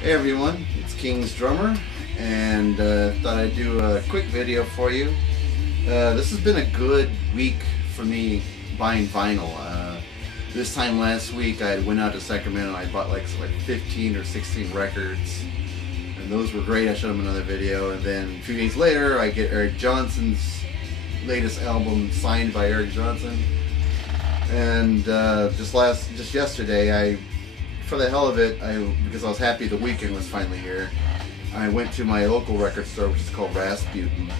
Hey everyone, it's King's Drummer, and thought I'd do a quick video for you. This has been a good week for me buying vinyl. This time last week I went out to Sacramento and I bought like 15 or 16 records, and those were great. I showed them another video, and then a few days later I get Eric Johnson's latest album signed by Eric Johnson, and just yesterday for the hell of it, because I was happy the weekend was finally here, I went to my local record store, which is called Rasputin,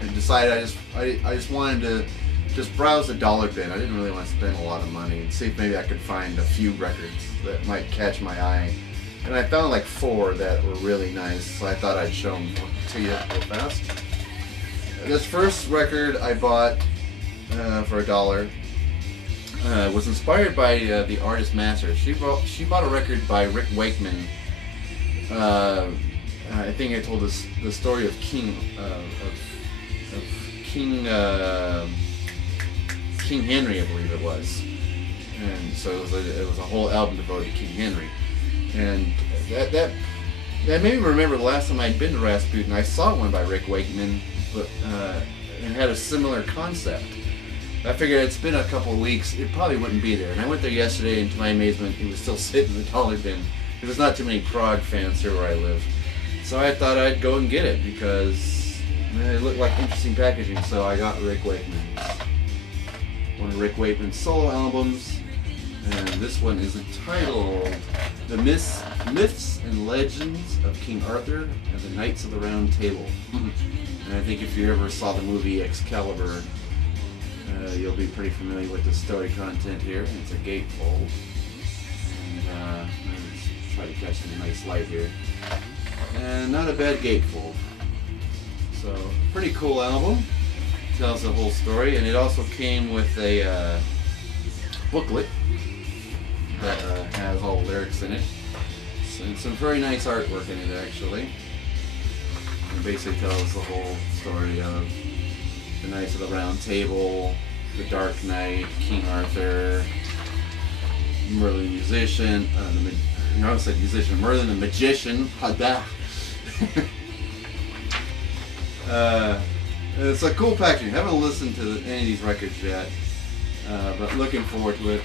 and decided I just wanted to just browse the dollar bin. I didn't really want to spend a lot of money and see if maybe I could find a few records that might catch my eye. And I found like 4 that were really nice, so I thought I'd show them to you real fast. This first record I bought for $1. Was inspired by the artist Master. She bought a record by Rick Wakeman. I think I told the story of King Henry, I believe it was, and so it was a whole album devoted to King Henry, and that made me remember the last time I'd been to Rasputin. I saw one by Rick Wakeman, but and had a similar concept. I figured it's been a couple of weeks, it probably wouldn't be there. And I went there yesterday, and to my amazement, it was still sitting in the dollar bin. There's not too many prog fans here where I live. So I thought I'd go and get it because it looked like interesting packaging. So I got Rick Wakeman. One of Rick Wakeman's solo albums. And this one is entitled The Myths and Legends of King Arthur and the Knights of the Round Table. And I think if you ever saw the movie Excalibur, you'll be pretty familiar with the story content here. It's a gatefold. And let's try to catch some nice light here. And not a bad gatefold. So, pretty cool album. Tells the whole story, and it also came with a booklet that has all the lyrics in it. And some very nice artwork in it, actually. It basically tells the whole story of the Knights of the Round Table, the Dark Knight, King Arthur, Merlin the Musician, Merlin the Magician, Hadah. It's a cool packaging. Haven't listened to any of these records yet, but looking forward to it.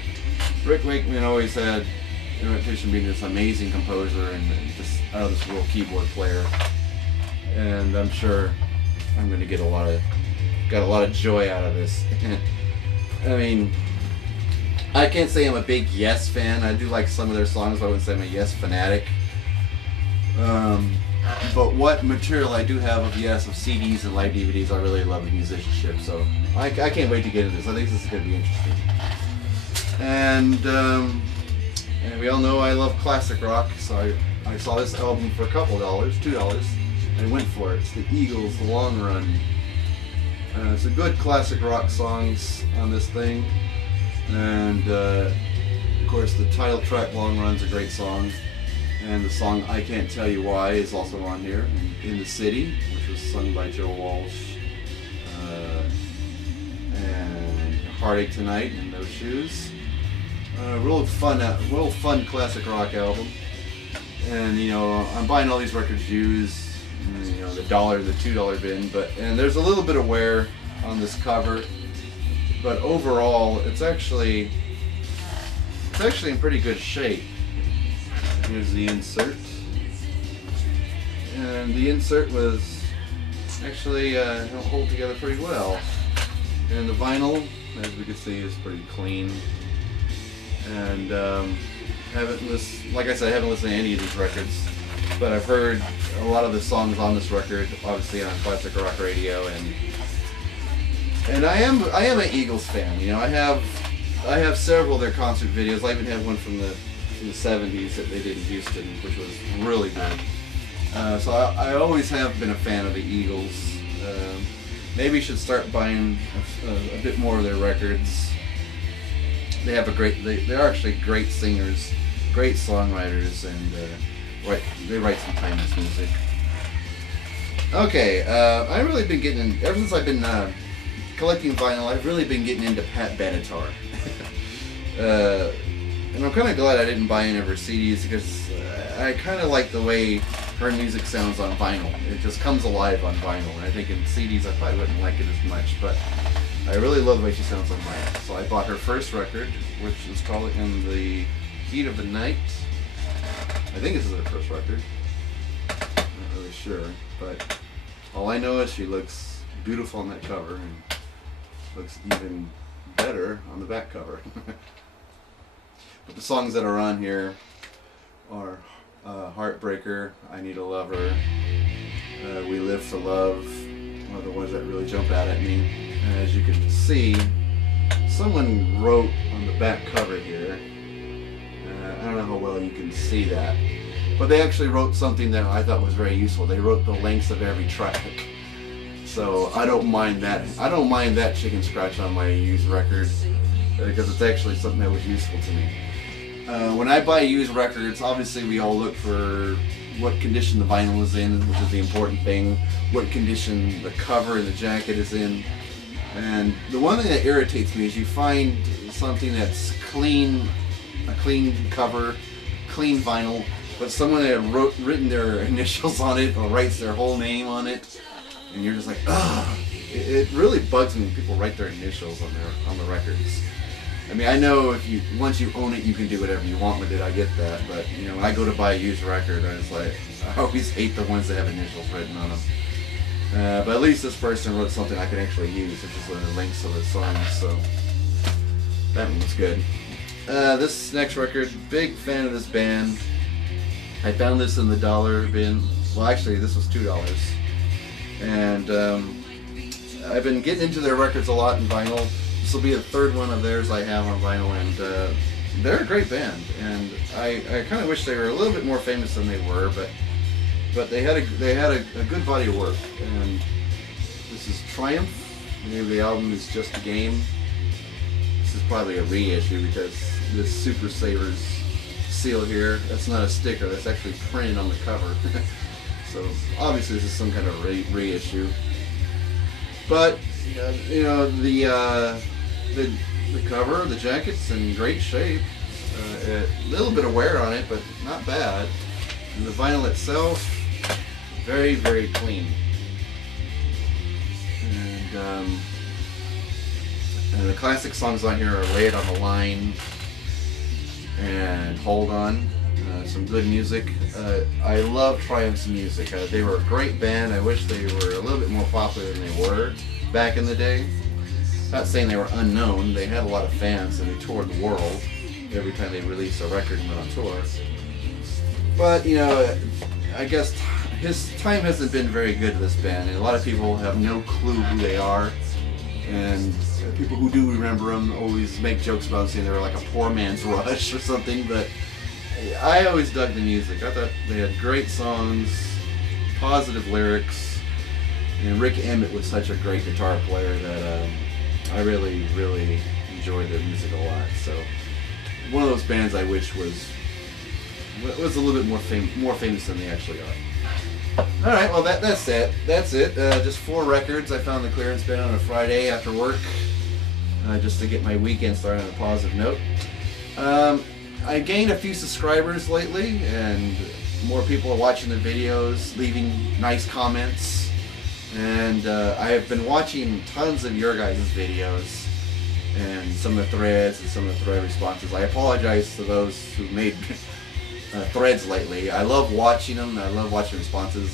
Rick Wakeman always had a reputation of being this amazing composer and just out of this world keyboard player, and I'm sure I'm going to get a lot of joy out of this. I mean, I can't say I'm a big Yes fan. I do like some of their songs, but I wouldn't say I'm a Yes fanatic. But what material I do have of Yes, of CDs and live DVDs, I really love the musicianship. So I can't wait to get into this. I think this is going to be interesting. And we all know I love classic rock, so I saw this album for a couple dollars, $2, and went for it. It's the Eagles, The Long Run. It's a good classic rock songs on this thing, and of course the title track Long Run's a great song, and the song I Can't Tell You Why is also on here, In the City, which was sung by Joe Walsh, and Heartache Tonight and Those Shoes. Real fun classic rock album, and you know, I'm buying all these records used. You know, the $2 bin, and there's a little bit of wear on this cover, but overall it's actually in pretty good shape. Here's the insert, and the insert was actually hold together pretty well, and the vinyl, as we can see, is pretty clean. And like I said, I haven't listened to any of these records, but I've heard a lot of the songs on this record, obviously on Classic Rock Radio, and I am an Eagles fan. You know, I have several of their concert videos. I even have one from the 70s that they did in Houston, which was really good. So I always have been a fan of the Eagles. Maybe you should start buying a bit more of their records. They have they are actually great singers, great songwriters, and they write some timeless music. Okay, I've really been getting ever since I've been collecting vinyl. I've really been getting into Pat Benatar. And I'm kind of glad I didn't buy any of her CDs because I kind of like the way her music sounds on vinyl. It just comes alive on vinyl. And I think in CDs I probably wouldn't like it as much, but I really love the way she sounds on vinyl. So I bought her first record, which is called In the Heat of the Night. I think this is her first record. Not really sure, but all I know is she looks beautiful on that cover and looks even better on the back cover. But the songs that are on here are Heartbreaker, I Need a Lover, We Live for Love, one of the ones that really jump out at me. And as you can see, someone wrote on the back cover here, I don't know how well you can see that, but they actually wrote something that I thought was very useful. They wrote the lengths of every track. So I don't mind that. I don't mind that chicken scratch on my used record because it's actually something that was useful to me. When I buy used records, obviously we all look for what condition the vinyl is in, which is the important thing, what condition the cover and the jacket is in. And the one thing that irritates me is you find something that's clean, a clean cover, clean vinyl, but someone had written their initials on it or writes their whole name on it, and you're just like, ugh. It really bugs me when people write their initials on the records. I mean, I know if you once you own it, you can do whatever you want with it. I get that, but you know, when I go to buy a used record, I always hate the ones that have initials written on them. But at least this person wrote something I can actually use, which is the links to the songs. So that one was good. This next record, big fan of this band. I found this in the dollar bin. Well, actually, this was $2, and I've been getting into their records a lot in vinyl. This will be the third one of theirs I have on vinyl, and they're a great band. And I kind of wish they were a little bit more famous than they were, but they had a good body of work. And this is Triumph. The name of the album is Just a Game. This is probably a reissue because this Super Savers seal here, that's not a sticker, that's actually printed on the cover. So obviously this is some kind of reissue. But you know, the cover, the jacket's in great shape. A little bit of wear on it, but not bad. And the vinyl itself, very, very clean. And the classic songs on here are Lay It on the Line and Hold On. Some good music. I love Triumph's music. They were a great band. I wish they were a little bit more popular than they were back in the day. Not saying they were unknown. They had a lot of fans and they toured the world every time they released a record and went on tour. But you know, I guess his time hasn't been very good to this band, and a lot of people have no clue who they are. And people who do remember them always make jokes about them, saying they were like a poor man's Rush or something. But I always dug the music. I thought they had great songs, positive lyrics, and Rick Emmett was such a great guitar player that I really, really enjoyed their music a lot. So one of those bands I wish was a little bit more famous than they actually are. All right, well that's it. That's it. Just 4 records I found in the clearance bin on a Friday after work, just to get my weekend started on a positive note. I gained a few subscribers lately, and more people are watching the videos, leaving nice comments, and I have been watching tons of your guys' videos and some of the threads and some of the thread responses. I apologize to those who made threads lately. I love watching them. I love watching responses.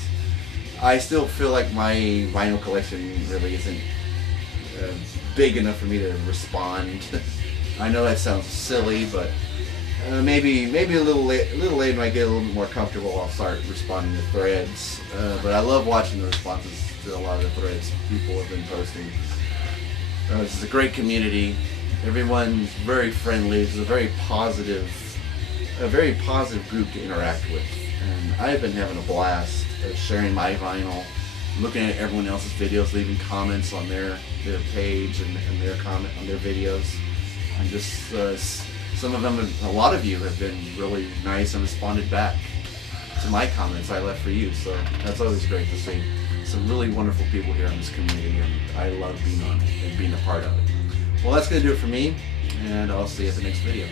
I still feel like my vinyl collection really isn't big enough for me to respond. I know that sounds silly, but maybe a little later when I get a little bit more comfortable, I'll start responding to threads. But I love watching the responses to a lot of the threads people have been posting. This is a great community. Everyone's very friendly. It's a very positive group to interact with. And I've been having a blast sharing my vinyl, looking at everyone else's videos, leaving comments on their page and their comment on their videos. And just some of them, a lot of you have been really nice and responded back to my comments I left for you. So that's always great to see. Some really wonderful people here in this community, and I love being on it and being a part of it. Well, that's going to do it for me, and I'll see you at the next video.